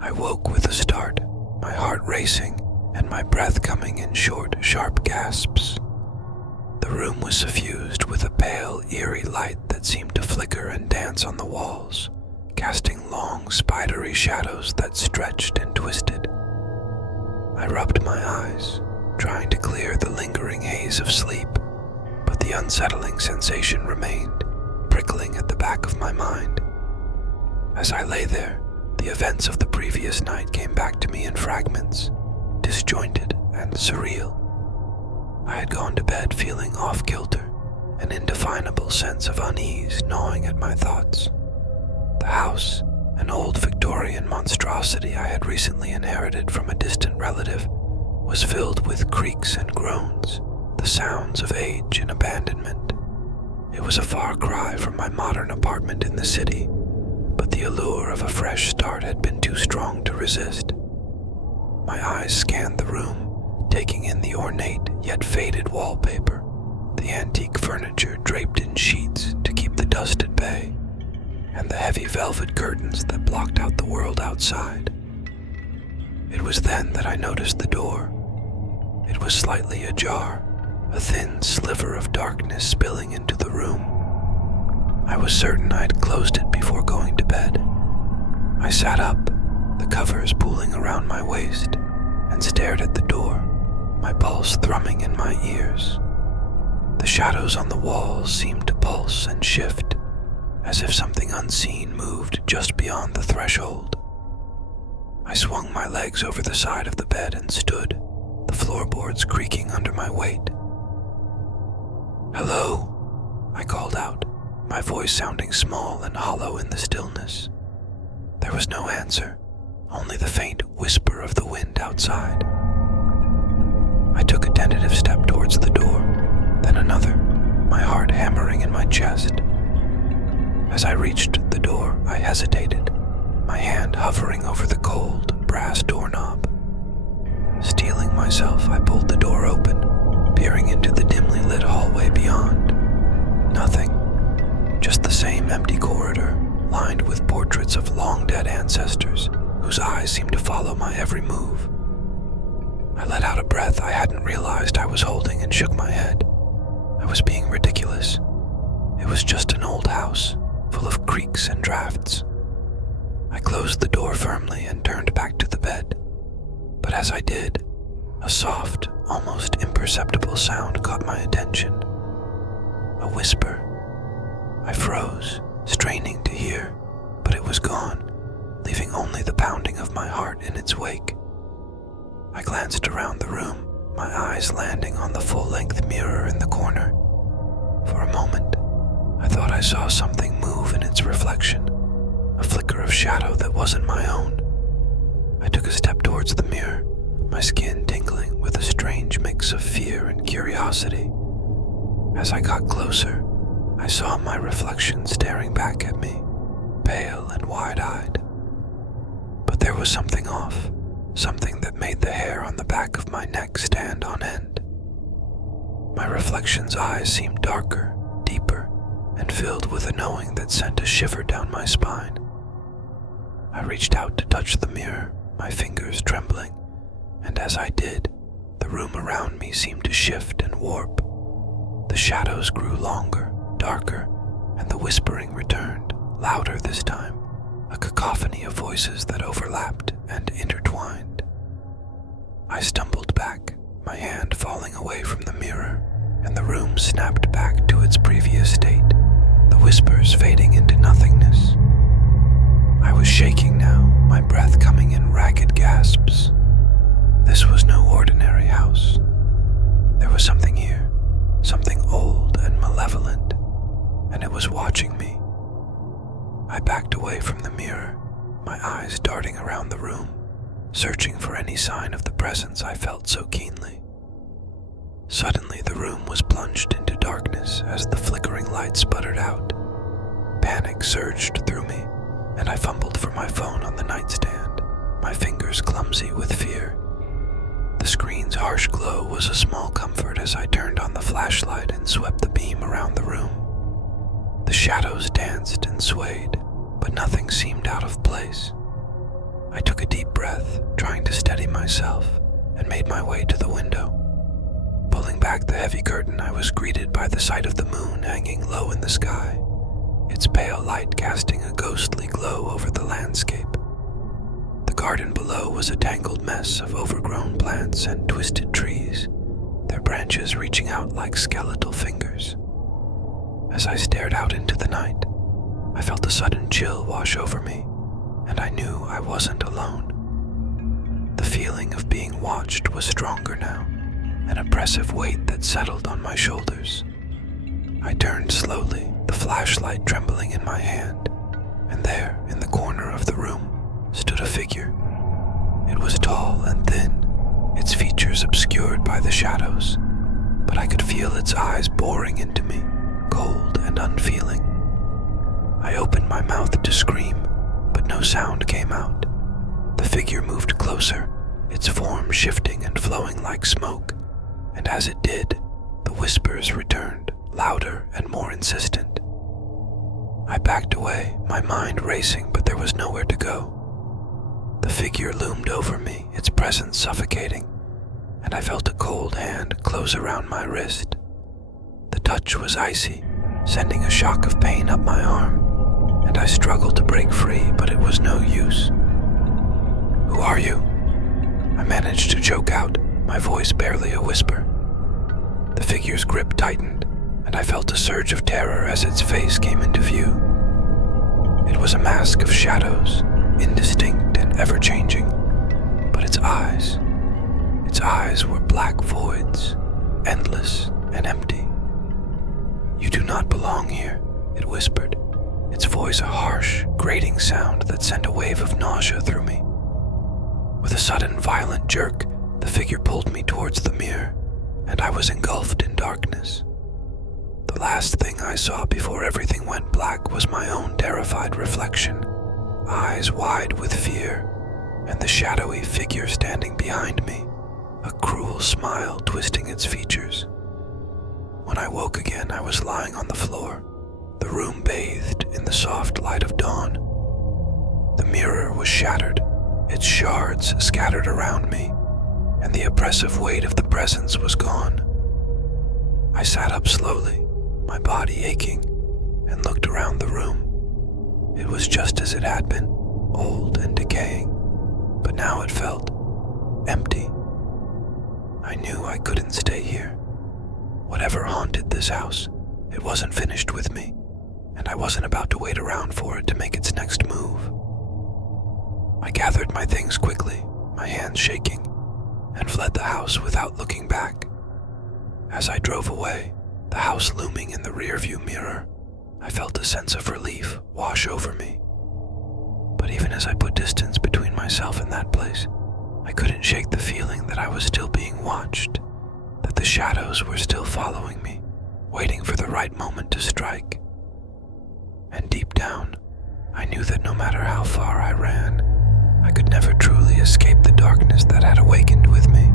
I woke with a start, my heart racing and my breath coming in short, sharp gasps. The room was suffused with a pale, eerie light that seemed to flicker and dance on the walls, casting long, spidery shadows that stretched and twisted. I rubbed my eyes, trying to clear the lingering haze of sleep, but the unsettling sensation remained, prickling at the back of my mind. As I lay there, the events of the previous night came back to me in fragments, disjointed and surreal. I had gone to bed feeling off-kilter, an indefinable sense of unease gnawing at my thoughts. The house, an old Victorian monstrosity I had recently inherited from a distant relative, was filled with creaks and groans, the sounds of age and abandonment. It was a far cry from my modern apartment in the city, but the allure of a fresh start had been too strong to resist. My eyes scanned the room, taking in the ornate yet faded wallpaper, the antique furniture draped in sheets to keep the dust at bay, and the heavy velvet curtains that blocked out the world outside. It was then that I noticed the door. It was slightly ajar, a thin sliver of darkness spilling into the room. I was certain I had closed it before going to bed. I sat up, the covers pooling around my waist, and stared at the door, my pulse thrumming in my ears. The shadows on the walls seemed to pulse and shift, as if something unseen moved just beyond the threshold. I swung my legs over the side of the bed and stood, the floorboards creaking under my weight. "Hello," I called out, my voice sounding small and hollow in the stillness. There was no answer, only the faint whisper of the wind outside. I took a tentative step towards the door, then another, my heart hammering in my chest. As I reached the door, I hesitated, my hand hovering over the cold, brass doorknob. Steeling myself, I pulled the door open, peering into the dimly lit hallway beyond. Nothing, just the same empty corridor, lined with portraits of long-dead ancestors whose eyes seemed to follow my every move. I let out a breath I hadn't realized I was holding and shook my head. I was being ridiculous. It was just an old house, full of creaks and drafts. I closed the door firmly and turned back to the bed. But as I did, a soft, almost imperceptible sound caught my attention. A whisper. I froze, straining to hear, but it was gone, leaving only the pounding of my heart in its wake. I glanced around the room, my eyes landing on the full-length mirror in the corner. For a moment, I thought I saw something move in its reflection, a flicker of shadow that wasn't my own. I took a step towards the mirror, my skin tingling with a strange mix of fear and curiosity. As I got closer, I saw my reflection staring back at me, pale and wide-eyed. But there was something off, something that made the hair on the back of my neck stand on end. My reflection's eyes seemed darker, deeper, and filled with a knowing that sent a shiver down my spine. I reached out to touch the mirror, my fingers trembling, and as I did, the room around me seemed to shift and warp. The shadows grew longer, darker, and the whispering returned, louder this time, a cacophony of voices that overlapped and intertwined. I stumbled back, my hand falling away from the mirror, and the room snapped back to its previous state, the whispers fading into nothingness. I was shaking now, my breath coming in ragged gasps. This was no ordinary house. There was something here, something old and malevolent, and it was watching me. I backed away from the mirror, my eyes darting around the room, searching for any sign of the presence I felt so keenly. Suddenly the room was plunged into darkness as the flickering light sputtered out. Panic surged through me, and I fumbled for my phone on the nightstand, my fingers clumsy with fear. The screen's harsh glow was a small comfort as I turned on the flashlight and swept the beam around the room. The shadows danced and swayed, but nothing seemed out of place. I took a deep myself and made my way to the window. Pulling back the heavy curtain, I was greeted by the sight of the moon hanging low in the sky, its pale light casting a ghostly glow over the landscape. The garden below was a tangled mess of overgrown plants and twisted trees, their branches reaching out like skeletal fingers. As I stared out into the night, I felt a sudden chill wash over me, and I knew I wasn't alone. The feeling of being watched was stronger now, an oppressive weight that settled on my shoulders. I turned slowly, the flashlight trembling in my hand, and there, in the corner of the room, stood a figure. It was tall and thin, its features obscured by the shadows, but I could feel its eyes boring into me, cold and unfeeling. I opened my mouth to scream, but no sound came out. The figure moved closer, its form shifting and flowing like smoke, and as it did, the whispers returned, louder and more insistent. I backed away, my mind racing, but there was nowhere to go. The figure loomed over me, its presence suffocating, and I felt a cold hand close around my wrist. The touch was icy, sending a shock of pain up my arm, and I struggled to break free, but it was no use. "Who are you?" I managed to choke out, my voice barely a whisper. The figure's grip tightened, and I felt a surge of terror as its face came into view. It was a mask of shadows, indistinct and ever-changing, but its eyes were black voids, endless and empty. "You do not belong here," it whispered, its voice a harsh, grating sound that sent a wave of nausea through me. With a sudden, violent jerk, the figure pulled me towards the mirror, and I was engulfed in darkness. The last thing I saw before everything went black was my own terrified reflection, eyes wide with fear, and the shadowy figure standing behind me, a cruel smile twisting its features. When I woke again, I was lying on the floor, the room bathed in the soft light of dawn. The mirror was shattered, its shards scattered around me, and the oppressive weight of the presence was gone. I sat up slowly, my body aching, and looked around the room. It was just as it had been, old and decaying, but now it felt empty. I knew I couldn't stay here. Whatever haunted this house, it wasn't finished with me, and I wasn't about to wait around for it to make its next move. I gathered my things quickly, my hands shaking, and fled the house without looking back. As I drove away, the house looming in the rearview mirror, I felt a sense of relief wash over me. But even as I put distance between myself and that place, I couldn't shake the feeling that I was still being watched, that the shadows were still following me, waiting for the right moment to strike. And deep down, I knew that no matter how far I ran, I could never truly escape the darkness that had awakened with me.